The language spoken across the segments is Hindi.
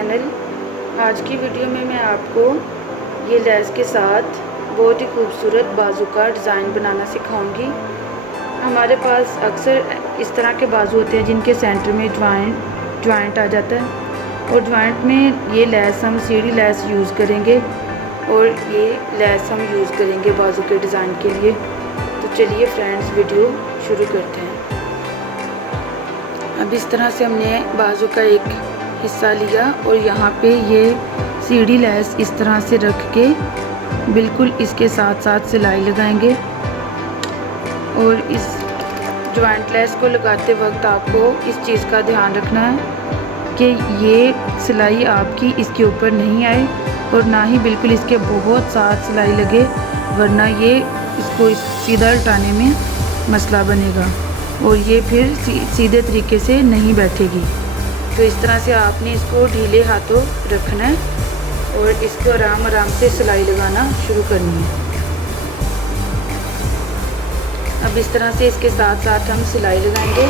चैनल। आज की वीडियो में मैं आपको ये लेस के साथ बहुत ही खूबसूरत बाजू का डिज़ाइन बनाना सिखाऊंगी। हमारे पास अक्सर इस तरह के बाजू होते हैं जिनके सेंटर में जॉइंट आ जाता है और जॉइंट में ये लेस हम सीढ़ी लेस यूज़ करेंगे और ये लेस हम यूज़ करेंगे बाजू के डिज़ाइन के लिए। तो चलिए फ्रेंड्स वीडियो शुरू करते हैं। अब इस तरह से हमने बाजू का एक हिस्सा लिया और यहाँ पे ये सीढ़ी लेस इस तरह से रख के बिल्कुल इसके साथ साथ सिलाई लगाएंगे। और इस जॉइंट लेस को लगाते वक्त आपको इस चीज़ का ध्यान रखना है कि ये सिलाई आपकी इसके ऊपर नहीं आए और ना ही बिल्कुल इसके बहुत साथ सिलाई लगे, वरना ये इसको सीधा उल्टाने में मसला बनेगा और ये फिर सीधे तरीके से नहीं बैठेगी। तो इस तरह से आपने इसको ढीले हाथों रखना है और इसको आराम आराम से सिलाई लगाना शुरू करनी है। अब इस तरह से इसके साथ साथ हम सिलाई लगाएंगे।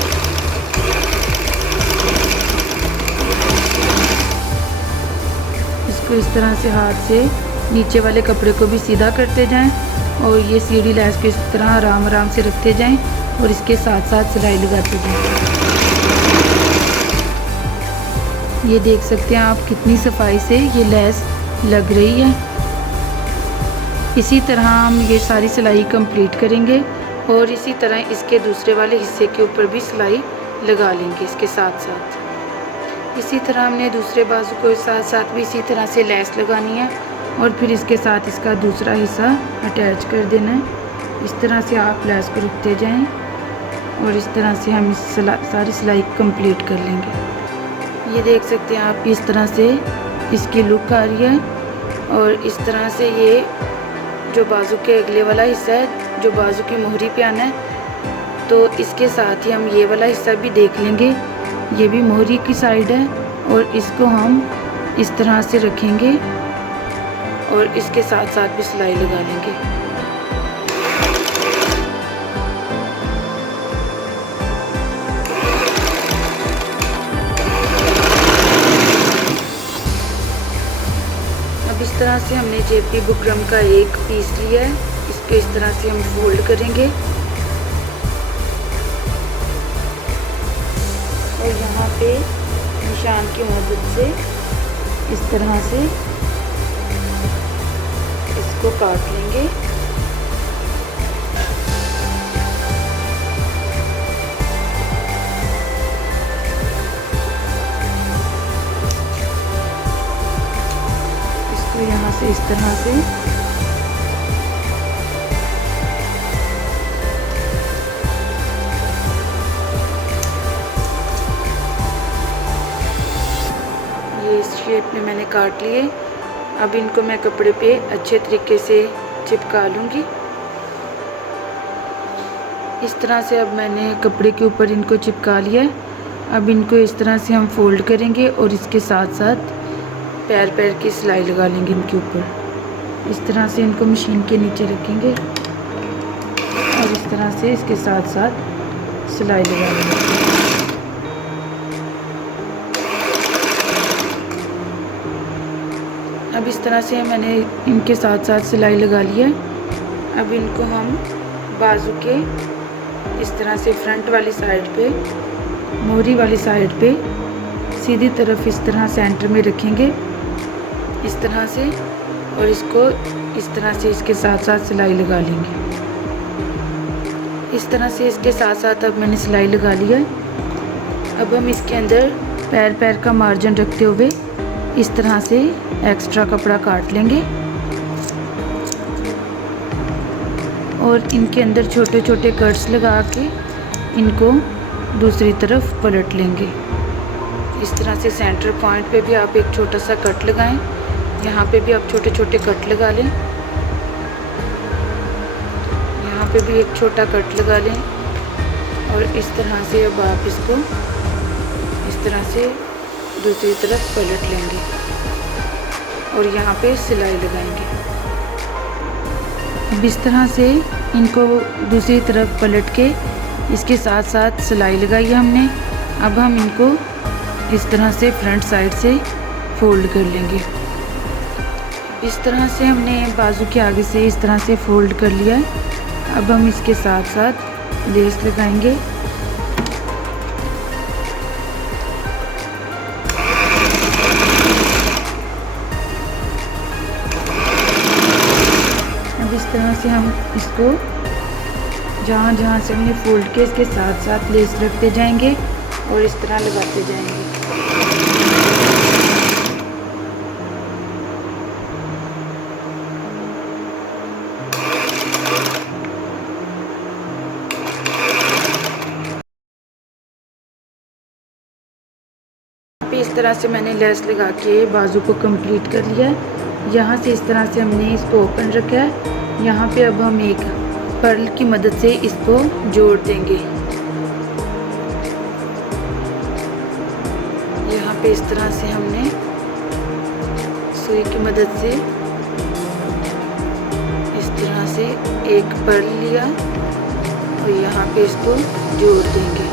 इसको इस तरह से हाथ से नीचे वाले कपड़े को भी सीधा करते जाएं और ये सीढ़ी लेस को इस तरह आराम आराम से रखते जाएं और इसके साथ साथ सिलाई लगाते जाएं। ये देख सकते हैं आप कितनी सफाई से ये लेस लग रही है। इसी तरह हम ये सारी सिलाई कंप्लीट करेंगे और इसी तरह इसके दूसरे वाले हिस्से के ऊपर भी सिलाई लगा लेंगे इसके साथ साथ। इसी तरह हमने दूसरे बाजू को साथ साथ भी इसी तरह से लेस लगानी है और फिर इसके साथ इसका दूसरा हिस्सा अटैच कर देना है। इस तरह से आप लेस को रखते जाएं और इस तरह से हम इस सारी सिलाई कंप्लीट कर लेंगे। ये देख सकते हैं आप इस तरह से इसकी लुक आ रही है और इस तरह से ये जो बाजू के अगले वाला हिस्सा है जो बाजू की मोहरी पे आना है, तो इसके साथ ही हम ये वाला हिस्सा भी देख लेंगे। ये भी मोहरी की साइड है और इसको हम इस तरह से रखेंगे और इसके साथ साथ भी सिलाई लगा लेंगे। इस तरह से हमने जेपी बुकरम का एक पीस लिया है, इसको इस तरह से हम फोल्ड करेंगे और यहाँ पे निशान की मदद से इस तरह से इसको काट लेंगे। तो यहाँ से इस तरह से ये इस शेप में मैंने काट लिए। अब इनको मैं कपड़े पे अच्छे तरीके से चिपका लूँगी। इस तरह से अब मैंने कपड़े के ऊपर इनको चिपका लिया है। अब इनको इस तरह से हम फोल्ड करेंगे और इसके साथ साथ पैर पैर की सिलाई लगा लेंगे इनके ऊपर। इस तरह से इनको मशीन के नीचे रखेंगे और इस तरह से इसके साथ साथ सिलाई लगा लेंगे। अब इस तरह से मैंने इनके साथ साथ सिलाई लगा लिया है। अब इनको हम बाजू के इस तरह से फ्रंट वाली साइड पे, मोहरी वाली साइड पे सीधी तरफ इस तरह सेंटर में रखेंगे इस तरह से और इसको इस तरह से इसके साथ साथ सिलाई लगा लेंगे। इस तरह से इसके साथ साथ अब मैंने सिलाई लगा लिया है। अब हम इसके अंदर पैर पैर का मार्जिन रखते हुए इस तरह से एक्स्ट्रा कपड़ा काट लेंगे और इनके अंदर छोटे छोटे कट्स लगा के इनको दूसरी तरफ पलट लेंगे। इस तरह से सेंटर पॉइंट पे भी आप एक छोटा सा कट लगाएं, यहाँ पे भी आप छोटे छोटे कट लगा लें, यहाँ पे भी एक छोटा कट लगा लें और इस तरह से अब आप इसको इस तरह से दूसरी तरफ पलट लेंगे और यहाँ पे सिलाई लगाएंगे। अब इस तरह से इनको दूसरी तरफ पलट के इसके साथ साथ सिलाई लगाई है हमने। अब हम इनको इस तरह से फ्रंट साइड से फोल्ड कर लेंगे। इस तरह से हमने बाजू के आगे से इस तरह से फोल्ड कर लिया है। अब हम इसके साथ साथ लेस लगाएंगे। अब इस तरह से हम इसको जहाँ जहाँ से हमने फोल्ड किया इसके साथ साथ लेस रखते जाएंगे और इस तरह लगाते जाएंगे। इस तरह से मैंने लेस लगा के बाजू को कंप्लीट कर लिया है। यहाँ से इस तरह से हमने इसको ओपन रखा है। यहाँ पे अब हम एक पर्ल की मदद से इसको जोड़ देंगे। यहाँ पे इस तरह से हमने सुई की मदद से इस तरह से एक पर्ल लिया और यहाँ पे इसको जोड़ देंगे।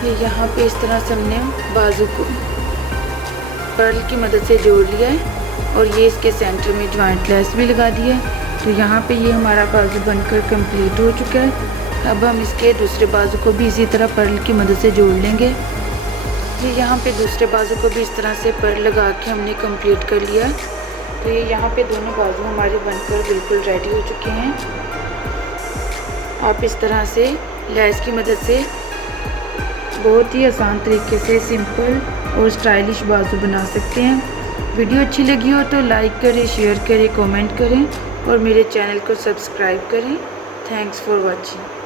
ये यहाँ पे इस तरह से हमने बाजू को पर्ल की मदद से जोड़ लिया है और ये इसके सेंटर में जॉइंट लेस भी लगा दी है। तो यहाँ पे ये हमारा बाजू बनकर कंप्लीट हो चुका है। अब हम इसके दूसरे बाजू को भी इसी तरह पर्ल की मदद से जोड़ लेंगे। ये यहाँ पे दूसरे बाजू को भी इस तरह से पर्ल लगा के हमने कंप्लीट कर लिया है। तो ये यहाँ पे दोनों बाजू हमारे बनकर बिल्कुल रेडी हो चुके हैं। आप इस तरह से लेस की मदद से बहुत ही आसान तरीके से सिंपल और स्टाइलिश बाजू बना सकते हैं। वीडियो अच्छी लगी हो तो लाइक करें, शेयर करें, कमेंट करें और मेरे चैनल को सब्सक्राइब करें। Thanks for watching.